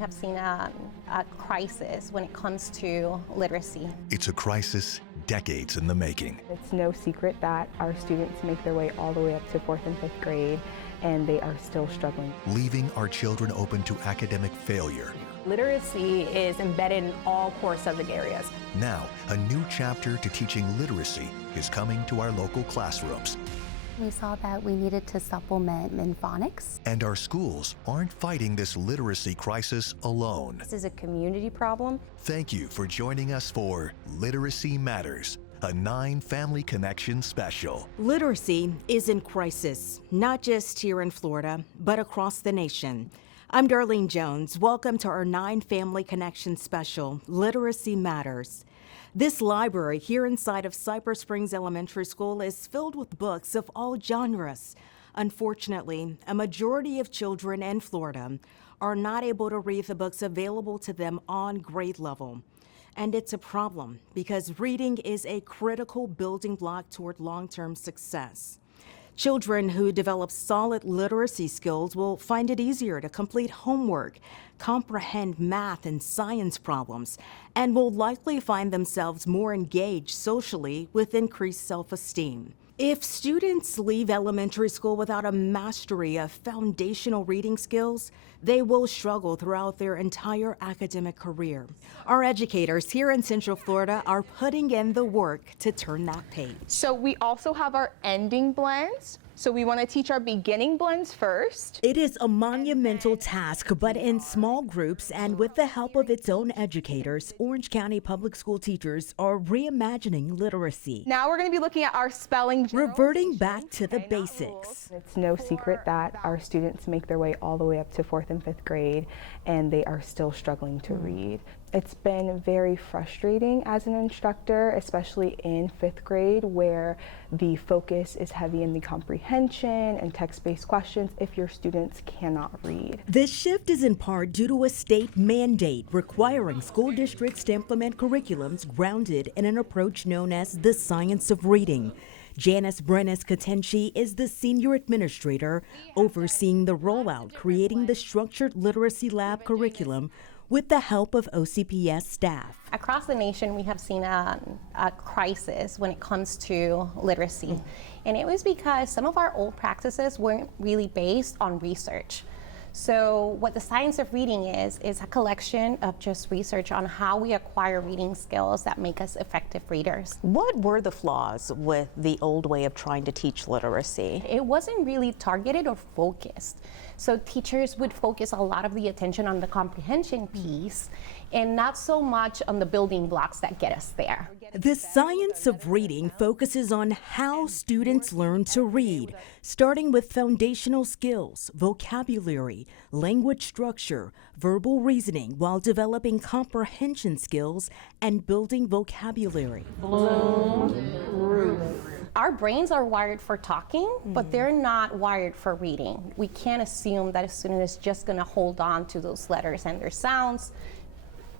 have seen a crisis when it comes to literacy. It's a crisis decades in the making. It's no secret that our students make their way all the way up to 4th and 5th grade, and they are still struggling. Leaving our children open to academic failure. Literacy is embedded in all core subject areas. Now, a new chapter to teaching literacy is coming to our local classrooms. We saw that we needed to supplement in phonics. And our schools aren't fighting this literacy crisis alone. This is a community problem. Thank you for joining us for Literacy Matters, a 9 Family Connection special. Literacy is in crisis, not just here in Florida, but across the nation. I'm Darlene Jones. Welcome to our 9 Family Connection special, Literacy Matters. This library here inside of Cypress Springs Elementary School is filled with books of all genres. Unfortunately, a majority of children in Florida are not able to read the books available to them on grade level. And it's a problem because reading is a critical building block toward long-term success. Children who develop solid literacy skills will find it easier to complete homework, comprehend math and science problems, and will likely find themselves more engaged socially with increased self-esteem. If students leave elementary school without a mastery of foundational reading skills, they will struggle throughout their entire academic career. Our educators here in Central Florida are putting in the work to turn that page. So we also have our ending blends. So we want to teach our beginning blends first. It is a monumental task, but in small groups and with the help of its own educators, Orange County Public School teachers are reimagining literacy. Now we're going to be looking at our spelling. Reverting back to the basics. It's no secret that our students make their way all the way up to 4th and 5th grade, and they are still struggling to read. It's been very frustrating as an instructor, especially in 5th grade, where the focus is heavy in the comprehension and text-based questions if your students cannot read. This shift is in part due to a state mandate requiring school districts to implement curriculums grounded in an approach known as the science of reading. Janice Brenes-Katenchi is the senior administrator overseeing the rollout, creating the Structured Literacy Lab curriculum with the help of OCPS staff. Across the nation, we have seen a crisis when it comes to literacy. And it was because some of our old practices weren't really based on research. So what the science of reading is a collection of just research on how we acquire reading skills that make us effective readers. What were the flaws with the old way of trying to teach literacy? It wasn't really targeted or focused. So teachers would focus a lot of the attention on the comprehension piece and not so much on the building blocks that get us there. The science of reading focuses on how students learn to read, starting with foundational skills, vocabulary, language structure, verbal reasoning, while developing comprehension skills and building vocabulary. Our brains are wired for talking, but they're not wired for reading. We can't assume that a student is just going to hold on to those letters and their sounds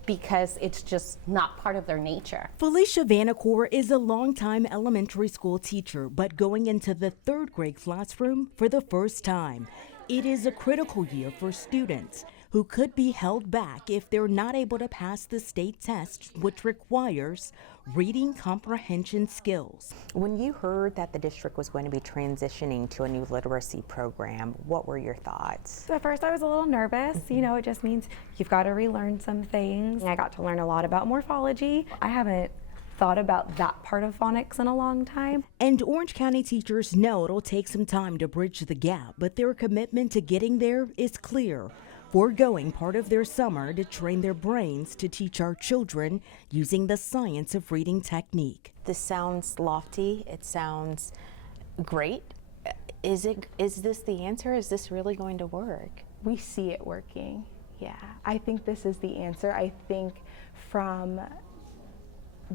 because it's just not part of their nature. Felicia Vanacore is a longtime elementary school teacher, but going into the 3rd grade classroom for the first time. It is a critical year for students who could be held back if they're not able to pass the state test, which requires reading comprehension skills. When you heard that the district was going to be transitioning to a new literacy program, what were your thoughts? So at first I was a little nervous. You know, it just means you've got to relearn some things. I got to learn a lot about morphology. I haven't thought about that part of phonics in a long time. And Orange County teachers know it'll take some time to bridge the gap, but their commitment to getting there is clear. Foregoing part of their summer to train their brains to teach our children using the science of reading technique. This sounds lofty. It sounds great. Is this the answer? Is this really going to work? We see it working. Yeah, I think this is the answer. I think from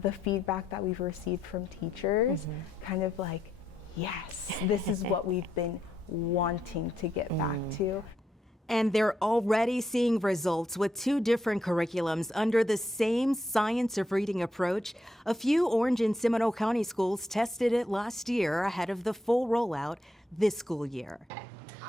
the feedback that we've received from teachers, kind of like, yes, this is what we've been wanting to get back to. And they're already seeing results with 2 different curriculums under the same science of reading approach. A few Orange and Seminole County schools tested it last year ahead of the full rollout this school year.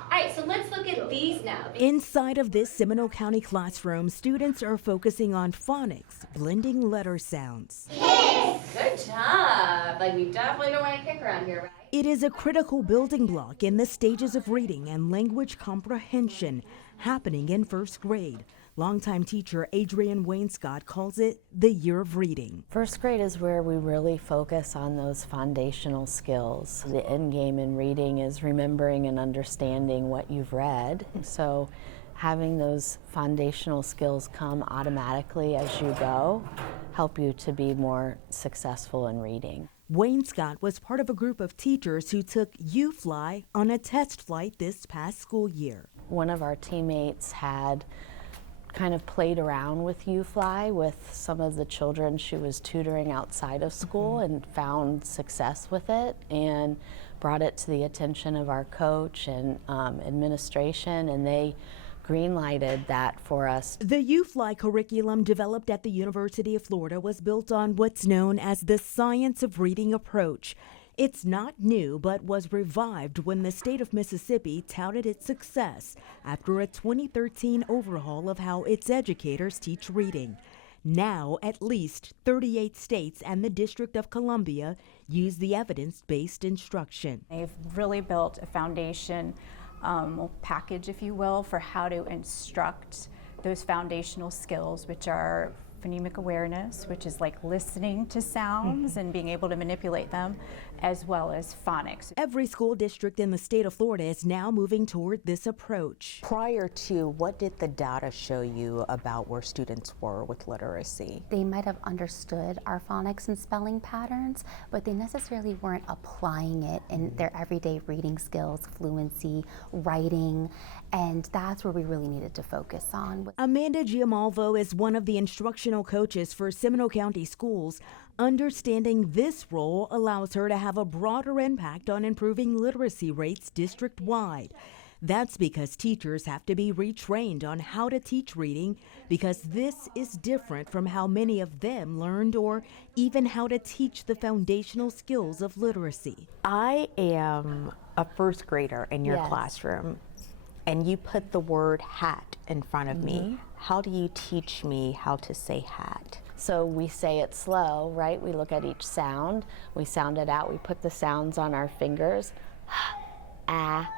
All right, so let's look at these now. Inside of this Seminole County classroom, students are focusing on phonics, blending letter sounds. Good job. Like, we definitely don't want to kick around here, right? It is a critical building block in the stages of reading and language comprehension happening in first grade. Longtime teacher Adrienne Wainscott calls it the year of reading. First grade is where we really focus on those foundational skills. The end game in reading is remembering and understanding what you've read. So having those foundational skills come automatically as you go help you to be more successful in reading. Wainscott was part of a group of teachers who took U-Fly on a test flight this past school year. One of our teammates had kind of played around with U-Fly with some of the children she was tutoring outside of school and found success with it and brought it to the attention of our coach and administration, and they green-lighted that for us. The U-Fly curriculum developed at the University of Florida was built on what's known as the science of reading approach. It's not new, but was revived when the state of Mississippi touted its success after a 2013 overhaul of how its educators teach reading. Now, at least 38 states and the District of Columbia use the evidence-based instruction. They've really built a foundation package, if you will, for how to instruct those foundational skills, which are phonemic awareness, which is like listening to sounds and being able to manipulate them, as well as phonics. Every school district in the state of Florida is now moving toward this approach. Prior to, what did the data show you about where students were with literacy? They might have understood our phonics and spelling patterns, but they necessarily weren't applying it in their everyday reading skills, fluency, writing, and that's where we really needed to focus on. Amanda Giamalvo is one of the instructional coaches for Seminole County Schools. Understanding this role allows her to have a broader impact on improving literacy rates district-wide. That's because teachers have to be retrained on how to teach reading, because this is different from how many of them learned or even how to teach the foundational skills of literacy. I am a first grader in your Yes. classroom, and you put the word hat in front of me. How do you teach me how to say hat? So we say it slow, right? We look at each sound, we sound it out, we put the sounds on our fingers, at,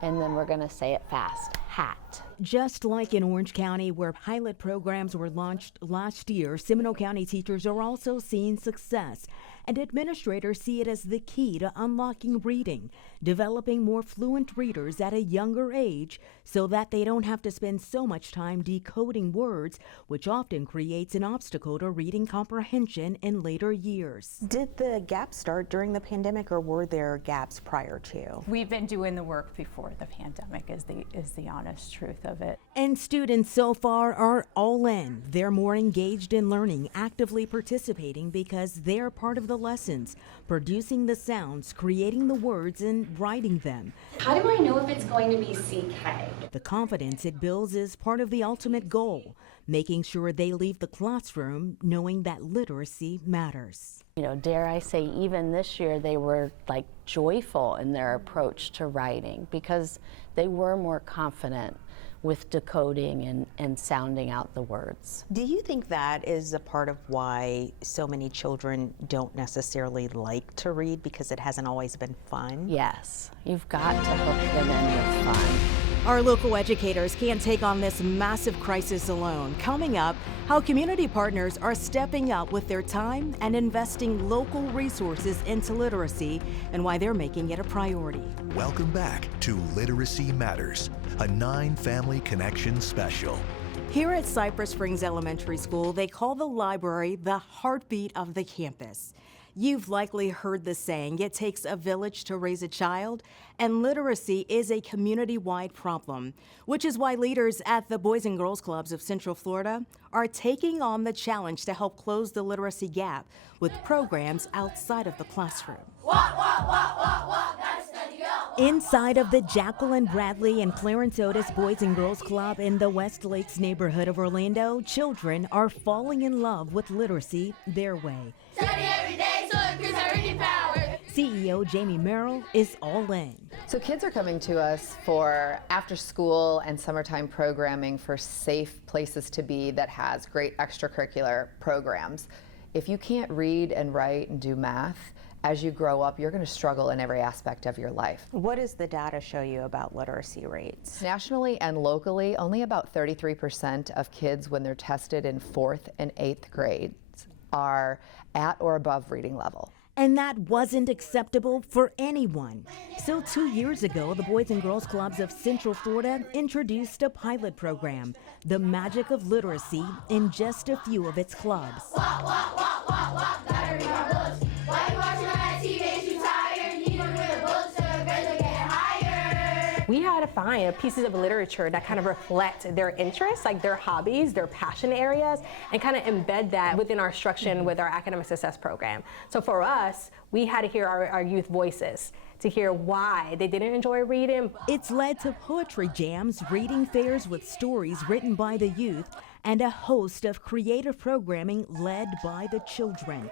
and then we're gonna say it fast, hat. Just like in Orange County, where pilot programs were launched last year, Seminole County teachers are also seeing success, and administrators see it as the key to unlocking reading, developing more fluent readers at a younger age so that they don't have to spend so much time decoding words, which often creates an obstacle to reading comprehension in later years. Did the gaps start during the pandemic, or were there gaps prior to? We've been doing the work before the pandemic, is the honest truth of it. And students so far are all in. They're more engaged in learning, actively participating because they're part of the lessons, producing the sounds, creating the words, and writing them. How do I know if it's going to be CK? The confidence it builds is part of the ultimate goal, making sure they leave the classroom knowing that literacy matters. You know, dare I say, even this year they were like joyful in their approach to writing because they were more confident with decoding and sounding out the words. Do you think that is a part of why so many children don't necessarily like to read, because it hasn't always been fun? Yes, you've got to hook them in with fun. Our local educators can't take on this massive crisis alone. Coming up, how community partners are stepping up with their time and investing local resources into literacy, and why they're making it a priority. Welcome back to Literacy Matters, a 9 Family Connection special. Here at Cypress Springs Elementary School, they call the library the heartbeat of the campus. You've likely heard the saying, it takes a village to raise a child, and literacy is a community-wide problem, which is why leaders at the Boys and Girls Clubs of Central Florida are taking on the challenge to help close the literacy gap with programs outside of the classroom. Inside of the Jacqueline Bradley and Clarence Otis Boys and Girls Club in the West Lakes neighborhood of Orlando, children are falling in love with literacy their way. Study every day so increase our reading power. CEO Jamie Merrill is all in. So kids are coming to us for after school and summertime programming for safe places to be that has great extracurricular programs. If you can't read and write and do math, as you grow up, you're going to struggle in every aspect of your life. What does the data show you about literacy rates? Nationally and locally, only about 33% of kids when they're tested in 4th and 8th grades are at or above reading level. And that wasn't acceptable for anyone. So 2 years ago, the Boys and Girls Clubs of Central Florida introduced a pilot program, The Magic of Literacy, in just a few of its clubs. Walk, walk, walk, walk, walk, gotta read my books. Why you watching on TV makes you tired? Need to read books so your grades will get higher. We had to find pieces of literature that kind of reflect their interests, like their hobbies, their passion areas, and kind of embed that within our instruction with our academic success program. So for us, we had to hear our youth voices to hear why they didn't enjoy reading. It's led to poetry jams, reading fairs with stories written by the youth, and a host of creative programming led by the children.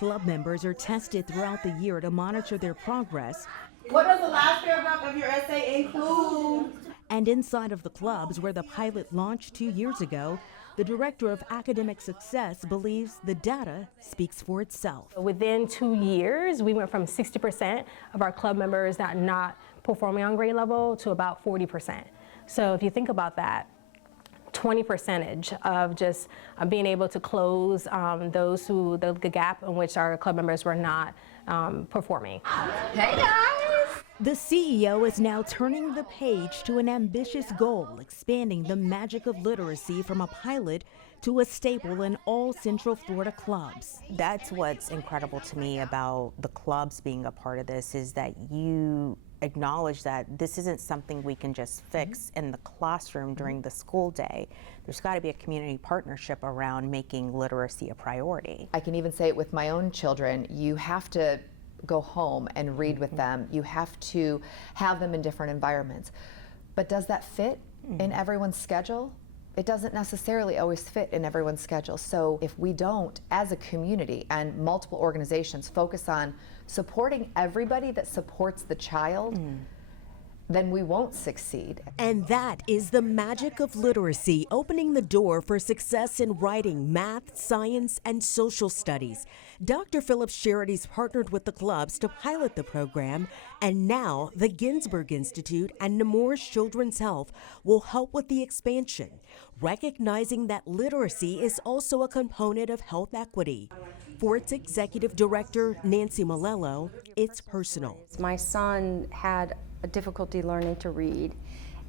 Club members are tested throughout the year to monitor their progress. What does the last paragraph of your essay include? And inside of the clubs where the pilot launched 2 years ago, the director of academic success believes the data speaks for itself. Within 2 years, we went from 60% of our club members that not performing on grade level to about 40%. So if you think about that, 20% of just being able to close the gap in which our club members were not performing. Hey guys! The CEO is now turning the page to an ambitious goal, expanding the magic of literacy from a pilot to a staple in all Central Florida clubs. That's what's incredible to me about the clubs being a part of this, is that you acknowledge that this isn't something we can just fix in the classroom during the school day. There's got to be a community partnership around making literacy a priority. I can even say it with my own children. You have to go home and read with them. You have to have them in different environments. But does that fit in everyone's schedule? It doesn't necessarily always fit in everyone's schedule. So if we don't, as a community and multiple organizations, focus on supporting everybody that supports the child, then we won't succeed. And that is the magic of literacy, opening the door for success in writing, math, science, and social studies. Dr. Phillips Charities partnered with the clubs to pilot the program, and now the Ginsberg Institute and Nemours Children's Health will help with the expansion, recognizing that literacy is also a component of health equity. For its executive director, Nancy Malello, it's personal. My son had a difficulty learning to read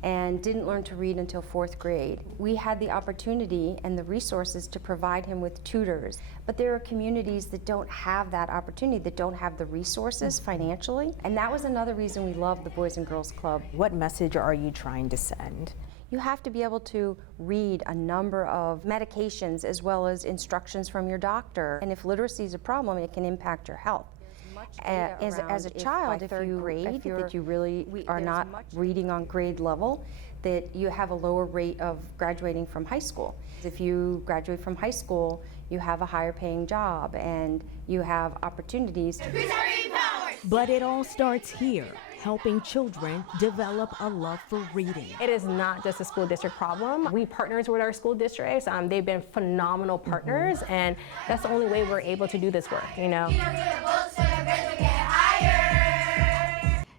and didn't learn to read until 4th grade. We had the opportunity and the resources to provide him with tutors, but there are communities that don't have that opportunity, that don't have the resources financially, and that was another reason we love the Boys and Girls Club. What message are you trying to send? You have to be able to read a number of medications as well as instructions from your doctor, and if literacy is a problem, it can impact your health. As a child, if you really are not reading on grade level, that you have a lower rate of graduating from high school. If you graduate from high school, you have a higher paying job and you have opportunities. But it all starts here, helping children develop a love for reading. It is not just a school district problem. We partners with our school districts. They've been phenomenal partners, and that's the only way we're able to do this work, you know.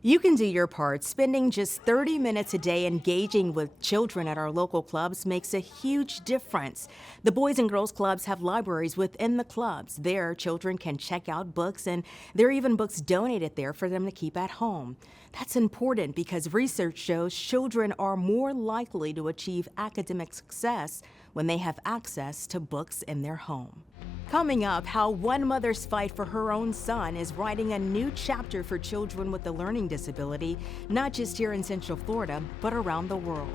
You can do your part. Spending just 30 minutes a day engaging with children at our local clubs makes a huge difference. The Boys and Girls Clubs have libraries within the clubs. There, children can check out books, and there are even books donated there for them to keep at home. That's important because research shows children are more likely to achieve academic success when they have access to books in their home. Coming up, how one mother's fight for her own son is writing a new chapter for children with a learning disability, not just here in Central Florida, but around the world.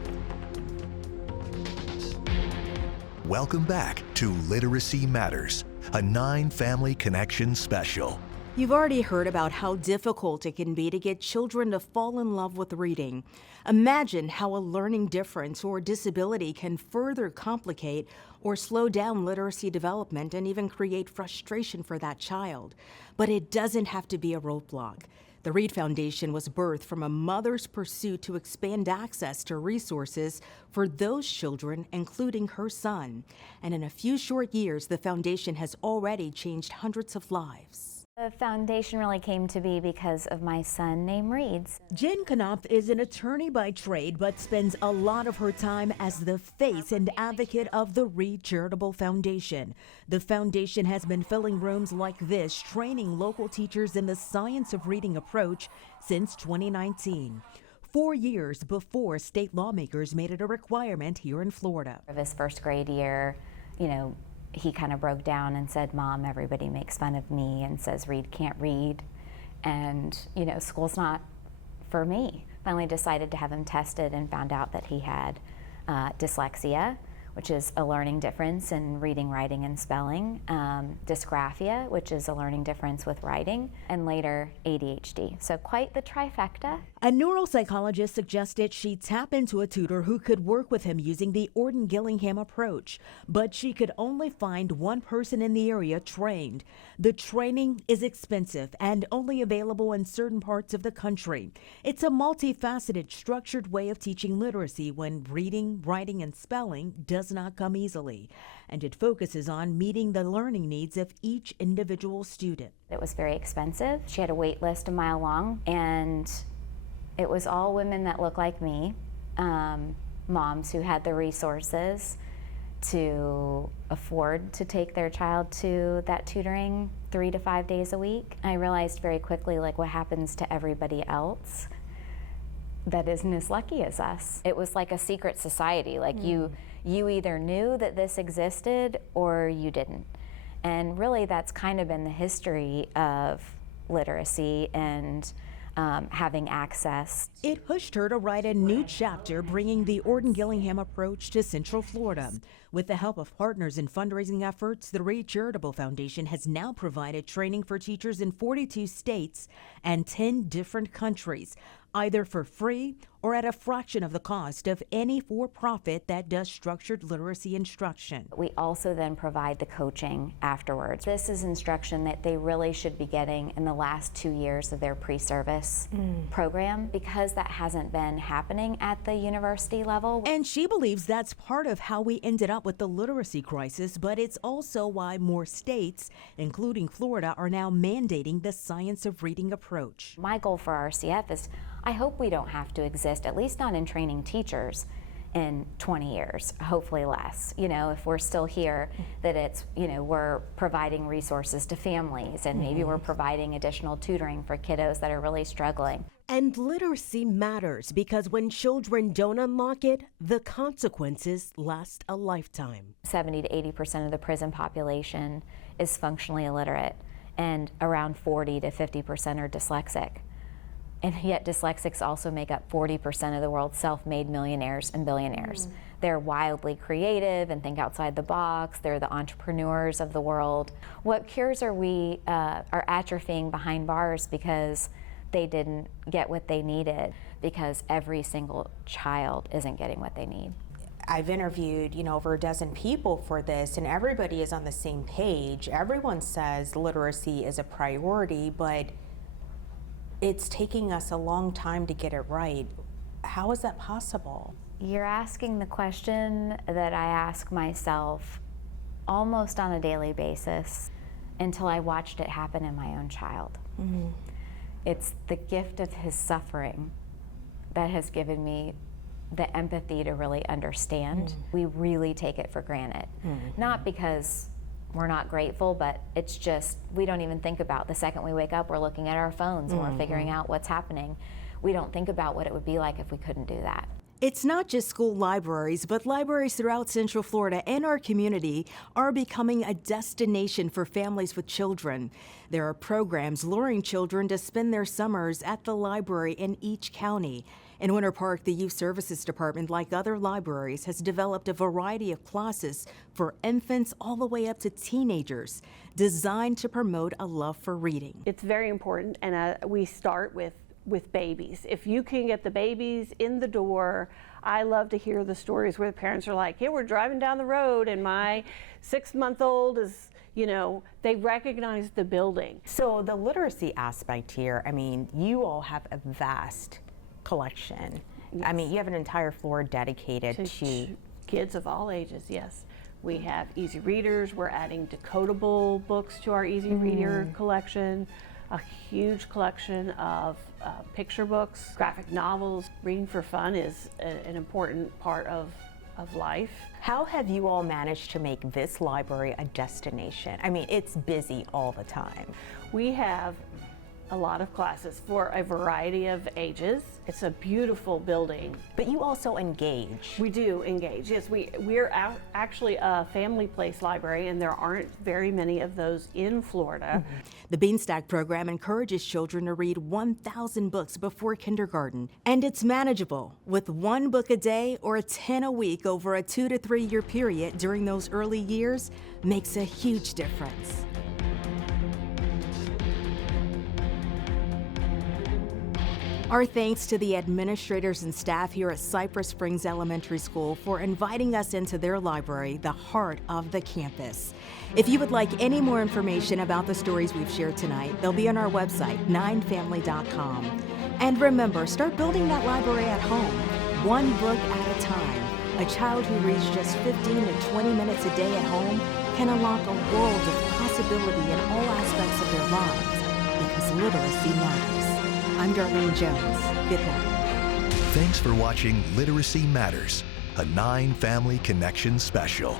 Welcome back to Literacy Matters, a 9 Family Connection special. You've already heard about how difficult it can be to get children to fall in love with reading. Imagine how a learning difference or disability can further complicate or slow down literacy development and even create frustration for that child. But it doesn't have to be a roadblock. The Read Foundation was birthed from a mother's pursuit to expand access to resources for those children, including her son. And in a few short years, the foundation has already changed hundreds of lives. The foundation really came to be because of my son named Reeds. Jen Knopf is an attorney by trade, but spends a lot of her time as the face and advocate of the Read Charitable Foundation. The foundation has been filling rooms like this, training local teachers in the science of reading approach since 2019. 4 years before state lawmakers made it a requirement here in Florida. Of his first grade year, he kind of broke down and said, "Mom, everybody makes fun of me and says Reed can't read. And, school's not for me." Finally decided to have him tested and found out that he had dyslexia, which is a learning difference in reading, writing, and spelling, dysgraphia, which is a learning difference with writing, and later ADHD. So quite the trifecta. A neuropsychologist suggested she tap into a tutor who could work with him using the Orton-Gillingham approach, but she could only find one person in the area trained. The training is expensive and only available in certain parts of the country. It's a multifaceted, structured way of teaching literacy when reading, writing, and spelling does not come easily, and it focuses on meeting the learning needs of each individual student. It was very expensive. She had a wait list a mile long, and it was all women that looked like me, moms who had the resources to afford to take their child to that tutoring 3 to 5 days a week. I realized very quickly what happens to everybody else that isn't as lucky as us. It was like a secret society. You either knew that this existed or you didn't. And really that's kind of been the history of literacy and having access. It pushed her to write a new chapter, bringing the Orton-Gillingham approach to Central Florida. With the help of partners in fundraising efforts, the Read Charitable Foundation has now provided training for teachers in 42 states and 10 different countries, either for free or at a fraction of the cost of any for-profit that does structured literacy instruction. We also then provide the coaching afterwards. This is instruction that they really should be getting in the last 2 years of their pre-service program, because that hasn't been happening at the university level. And she believes that's part of how we ended up with the literacy crisis, but it's also why more states, including Florida, are now mandating the science of reading approach. My goal for RCF is I hope we don't have to exist, at least not in training teachers, in 20 years, hopefully less. If we're still here, that it's, we're providing resources to families, and maybe we're providing additional tutoring for kiddos that are really struggling. And literacy matters because when children don't unlock it, the consequences last a lifetime. 70 to 80% of the prison population is functionally illiterate, and around 40 to 50% are dyslexic. And yet dyslexics also make up 40% of the world's self-made millionaires and billionaires. They're wildly creative and think outside the box. They're the entrepreneurs of the world. What cures are we are atrophying behind bars because they didn't get what they needed, because every single child isn't getting what they need. I've interviewed, over a dozen people for this, and everybody is on the same page. Everyone says literacy is a priority, but it's taking us a long time to get it right. How is that possible? You're asking the question that I ask myself almost on a daily basis until I watched it happen in my own child. It's the gift of his suffering that has given me the empathy to really understand. We really take it for granted. Not because we're not grateful, but it's just, we don't even think about the second we wake up, we're looking at our phones and we're figuring out what's happening. We don't think about what it would be like if we couldn't do that. It's not just school libraries, but libraries throughout Central Florida and our community are becoming a destination for families with children. There are programs luring children to spend their summers at the library in each county. In Winter Park, the Youth Services Department, like other libraries, has developed a variety of classes for infants all the way up to teenagers, designed to promote a love for reading. It's very important, and we start with babies. If you can get the babies in the door, I love to hear the stories where the parents are like, hey, we're driving down the road and my 6-month-old is, you know, they recognize the building. So the literacy aspect here, I mean, you all have a vast collection. Yes. I mean, you have an entire floor dedicated to kids of all ages, yes. We have easy readers. We're adding decodable books to our easy reader collection, a huge collection of picture books, graphic novels. Reading for fun is an important part of life. How have you all managed to make this library a destination? I mean, it's busy all the time. We have a lot of classes for a variety of ages. It's a beautiful building. But you also engage. We do engage, yes. We're actually a family place library, and there aren't very many of those in Florida. The Beanstack program encourages children to read 1,000 books before kindergarten, and it's manageable. With 1 book a day or 10 a week over a 2 to 3 year period during those early years makes a huge difference. Our thanks to the administrators and staff here at Cypress Springs Elementary School for inviting us into their library, the heart of the campus. If you would like any more information about the stories we've shared tonight, they'll be on our website, 9family.com. And remember, start building that library at home, 1 book at a time. A child who reads just 15 to 20 minutes a day at home can unlock a world of possibility in all aspects of their lives, because literacy matters. I'm Darlene Jones. Good night. Thanks for watching Literacy Matters, a 9 Family Connection special.